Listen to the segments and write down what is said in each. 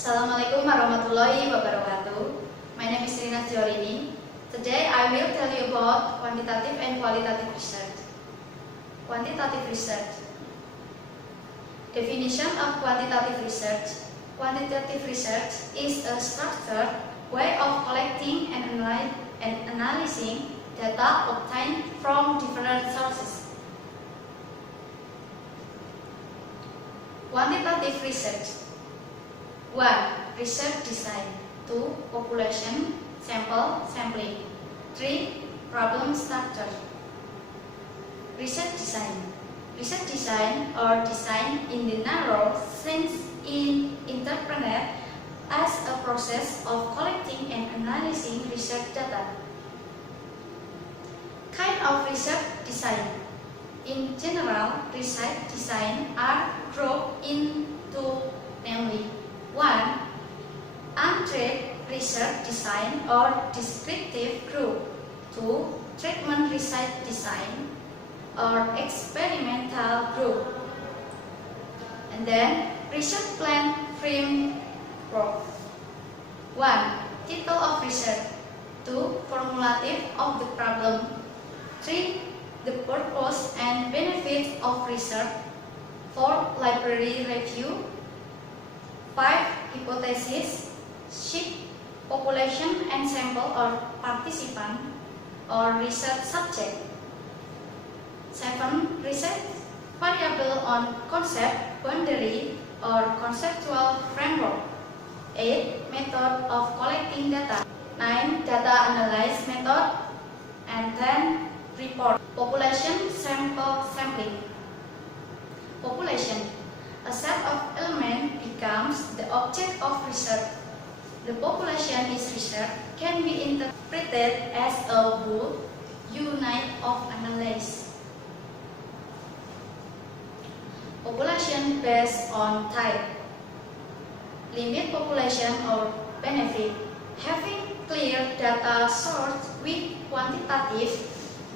Assalamualaikum warahmatullahi wabarakatuh. My name is Rina Jolini. Today I will tell you about quantitative and qualitative research. Quantitative research. Definition of quantitative research. Quantitative research is a structured way of collecting and analyzing data obtained from different sources. Quantitative research. 1. Research design. 2. Population sampling. 3. Problem structure. Research design. Research design or design in the narrow sense is interpreted as a process of collecting and analyzing research data. Kind of research design. In general, research design are grouped into namely 1. Untrained research design or descriptive group. 2. Treatment research design or experimental group. And then research plan framework. 1. Title of research. 2. Formulative of the problem. 3. The purpose and benefits of research. 4. Library review. 5. Hypothesis. 6. Population and sample or participant or research subject. 7. Research variable on concept, boundary or conceptual framework. 8. Method of collecting data. 9. Data analysis method. And 10. Report. Population sampling. Population. A set of elements becomes the object of research. The population is research can be interpreted as a whole unit of analysis. Population based on type. Limit population or benefit. Having clear data source with quantitative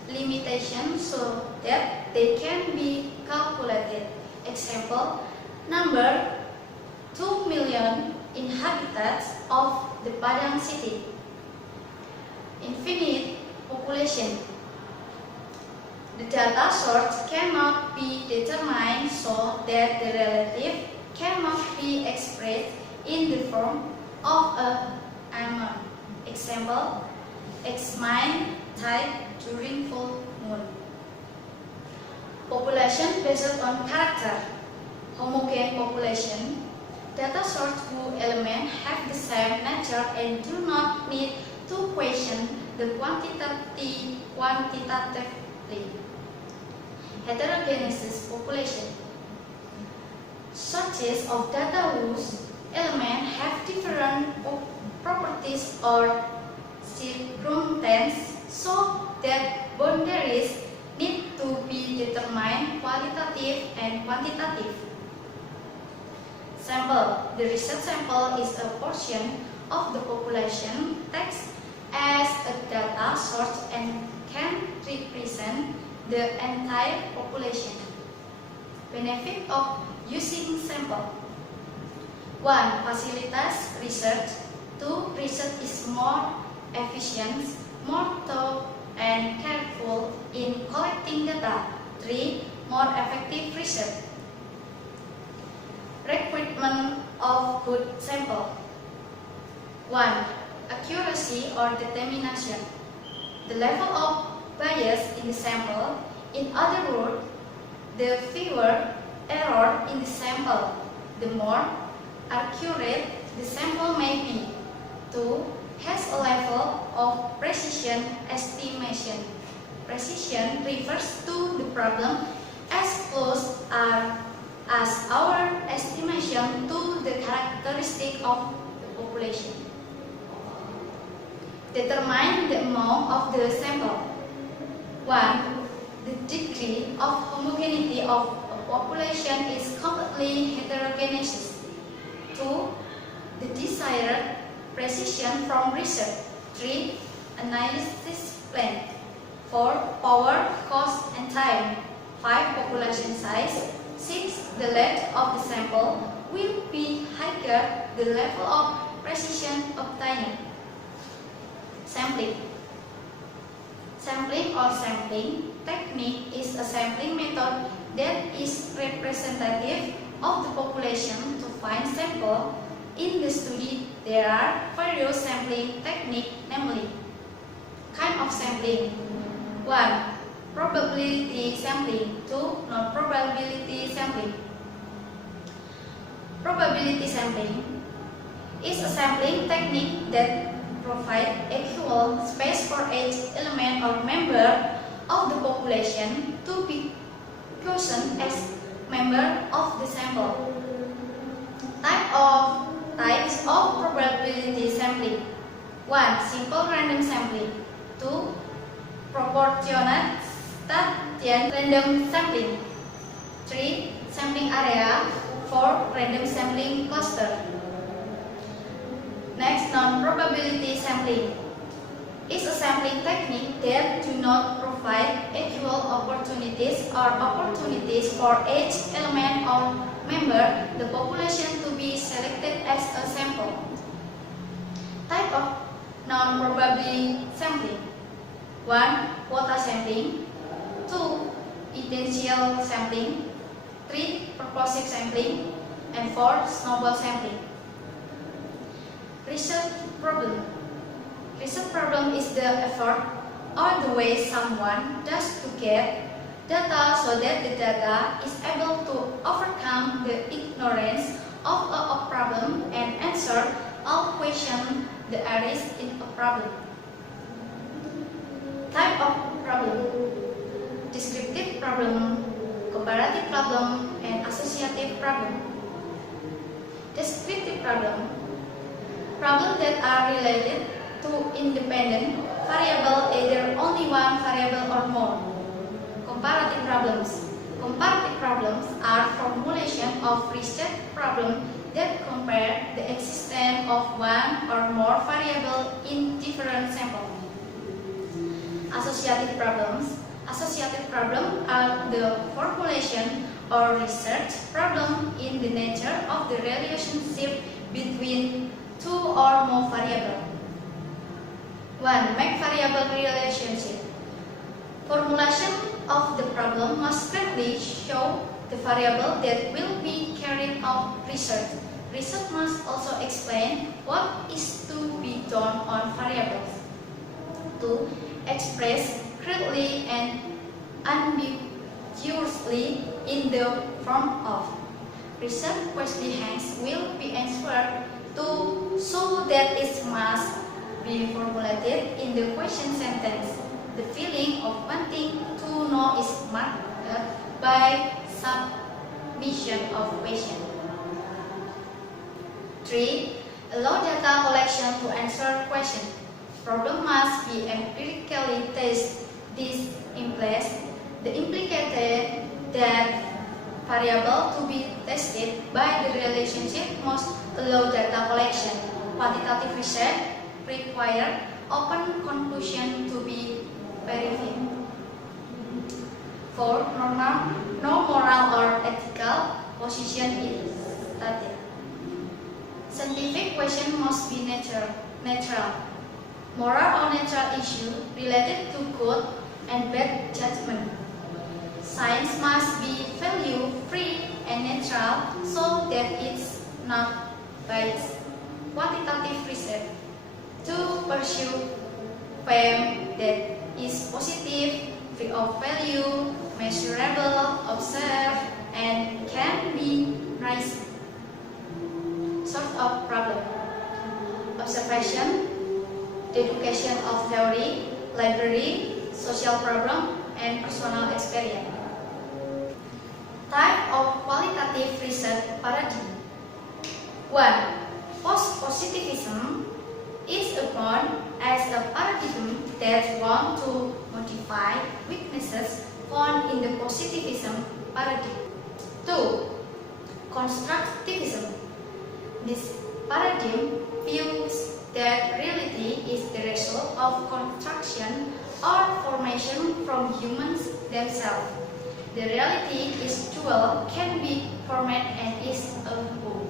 limitations so that they can be calculated. Example, number 2 million inhabitants of the Padang city. Infinite population. The data source cannot be determined so that the relative cannot be expressed in the form of a amount. Example, examine tide during full moon. Population based on character. Homogeneous population. Data source whose elements have the same nature and do not need to question the quantitatively. Heterogeneous population. Sources of data whose elements have different properties or circumstances so that boundaries need to be determined qualitative and quantitative. Sample. The research sample is a portion of the population taken as a data source and can represent the entire population. Benefit of using sample. 1. Facilitates research. 2. Research is more efficient, more thorough and careful in collecting data. 3. More effective research. Recruitment of good sample. 1. Accuracy or determination. The level of bias in the sample. In other words, the fewer error in the sample, the more accurate the sample may be. 2. Has a level of precision estimation. Precision refers to the problem as close as our estimation to the characteristic of the population. Determine the amount of the sample. 1. The degree of homogeneity of a population is completely heterogeneous. 2. The desired precision from research. 3. Analysis plan. 4. Power, cost and time. 5. Population size. 6. The length of the sample, will be higher the level of precision obtained. Sampling. Sampling or sampling technique is a sampling method that is representative of the population to find sample. In the study, there are various sampling techniques, namely kind of sampling. 1. Probability sampling. 2. Non-probability sampling. Probability sampling is a sampling technique that provides equal space for each element or member of the population to be chosen as member of the sample. Types of probability sampling. 1. Simple random sampling. 2. Proportionate Gaussian random sampling. 3. Sampling area. 4. Random sampling cluster. Next, non-probability sampling is a sampling technique that do not provide equal opportunities for each element or member the population to be selected as a sample. Type of non-probability sampling. 1. Quota sampling. 2. Potential sampling. 3. Purposive sampling. And 4. Snowball sampling. Research problem. Research problem is the effort or the way someone does to get data so that the data is able to overcome the ignorance of a problem and answer all questions that arise in a problem. Type of problem. Descriptive problem, comparative problem, and associative problem. Descriptive problem. Problems that are related to independent variable, either only one variable or more. Comparative problems. Comparative problems are formulation of research problems that compare the existence of one or more variables in different samples. Associative problems. Associative problems are the formulation or research problem in the nature of the relationship between two or more variables. 1. Make variable relationship. Formulation of the problem must clearly show the variable that will be carried out research. Research must also explain what is to be done on variables. 2. Express clearly and unambiguously in the form of research questions will be answered to show that it must be formulated in the question sentence. The feeling of wanting to know is marked by submission of question. 3. Allow data collection to answer question. Problem must be empirically tested. This implies the implicated that variable to be tested by the relationship must allow data collection. Quantitative research requires open conclusion to be verified. 4. No moral or ethical position is stated. Scientific question must be neutral. Moral or natural issue related to good and bad judgment. Science must be value-free and neutral so that it's not biased. Quantitative research to pursue fame that is positive, free of value, measurable, observed, and can be raised. Sort of problem. Observation, deduction of theory, library, social problem, and personal experience. Type of qualitative research paradigm. 1. Post-positivism is born as a paradigm that wants to modify weaknesses found in the positivism paradigm. 2. Constructivism. This paradigm views that reality is the result of construction or formation from humans themselves. The reality is dual, can be formed and is a whole.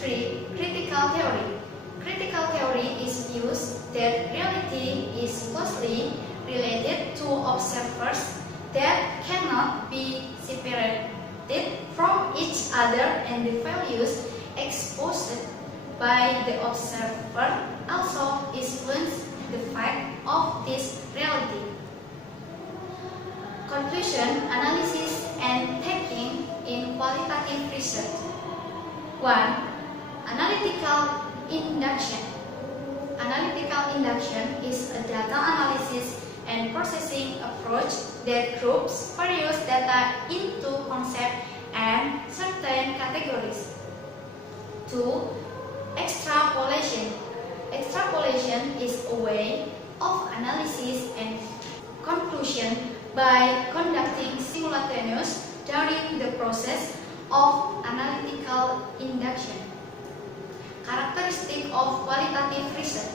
3. Critical theory. Critical theory is used that reality is closely related to observers that cannot be separated from each other, and the values exposed by the observer also influence the fact of this reality. Conclusion, analysis, and taking in qualitative research. 1. Analytical induction. Analytical induction is a data analysis and processing approach that groups various data into concepts and certain categories. 2. Extrapolation. Extrapolation is a way of analysis and conclusion by conducting simultaneous during the process of analytical induction. Characteristic of qualitative research.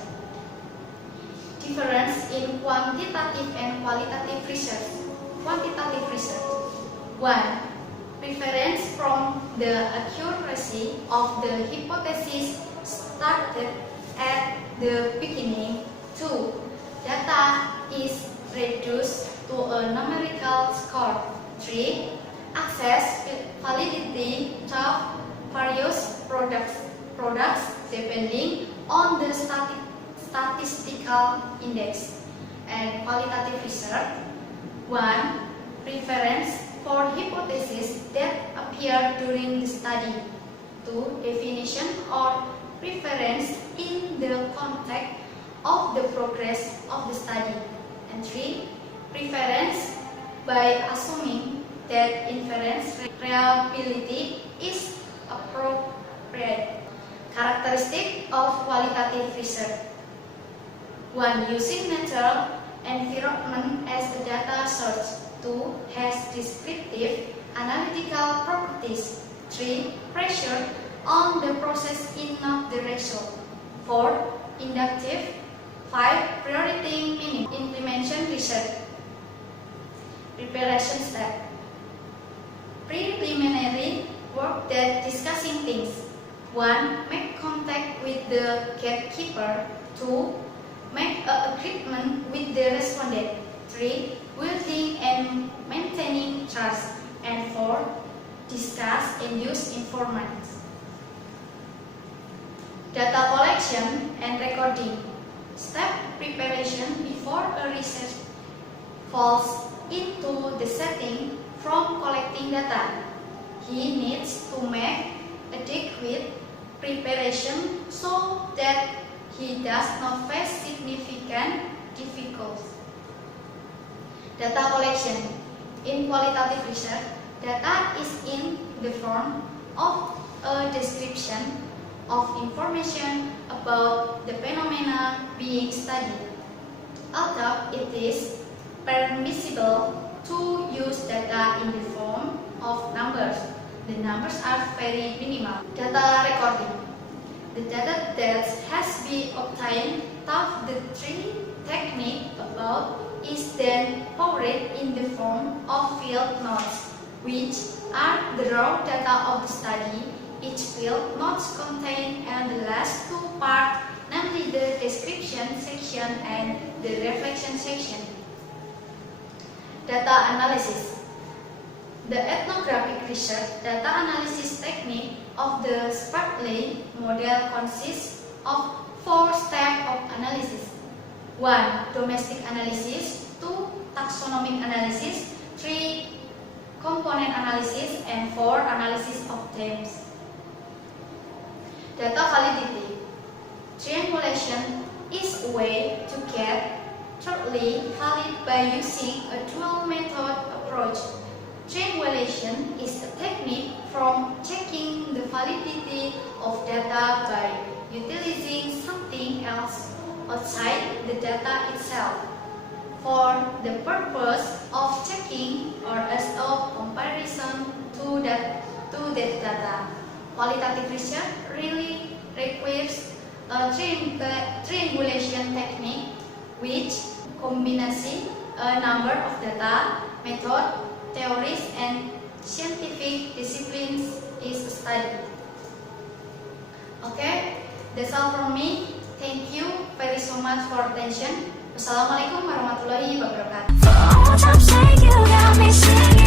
Difference in quantitative and qualitative research. Quantitative research. 1. Preference from the accuracy of the hypothesis started at the beginning. 2. Data is reduced to a numerical score. 3. Access validity of various products depending on the statistical index. And qualitative research. 1. Preference for hypotheses that appear during the study. 2. Definition or preference in the context of the progress of the study. And 3. Preference by assuming that inference reliability is appropriate. Characteristic of qualitative research. 1. Using natural environment as the data source. 2. Has descriptive analytical properties. 3. Pressure on the process in not the result. 4. Inductive. 5. Priority meaning. Implementation research. Preparation step. Preliminary work that discussing things. 1. Make contact with the gatekeeper. 2. Make an agreement with the respondent. 3. Building and maintaining trust. And 4. Discuss and use informants. Data collection and recording. Step preparation before a research falls into the setting from collecting data. He needs to make adequate preparation so that he does not face significant difficulties. Data collection. In qualitative research, data is in the form of a description of information about the phenomena being studied. Although it is permissible to use data in the form of numbers, the numbers are very minimal. Data recording. The data that has been obtained through the tree technique above is then poured in the form of field notes, which are the raw data of the study. Each field notes contain the last two parts, namely the description section and the reflection section. Data analysis. The ethnographic research data analysis technique of the Sparkley model consists of 4 steps of analysis. 1. Domestic analysis. 2. Taxonomic analysis. 3. Component analysis. And 4. Analysis of themes. Data validity. Triangulation is a way to get truly valid by using a dual method approach. Triangulation is a technique from checking the validity of data by utilizing something else outside the data itself for the purpose of checking or as a comparison to that data. Qualitative research really requires a triangulation technique which combines a number of data, method, theories, and scientific disciplines is studied. Okay, that's all from me. Thank you very so much for attention. Wassalamualaikum warahmatullahi wabarakatuh.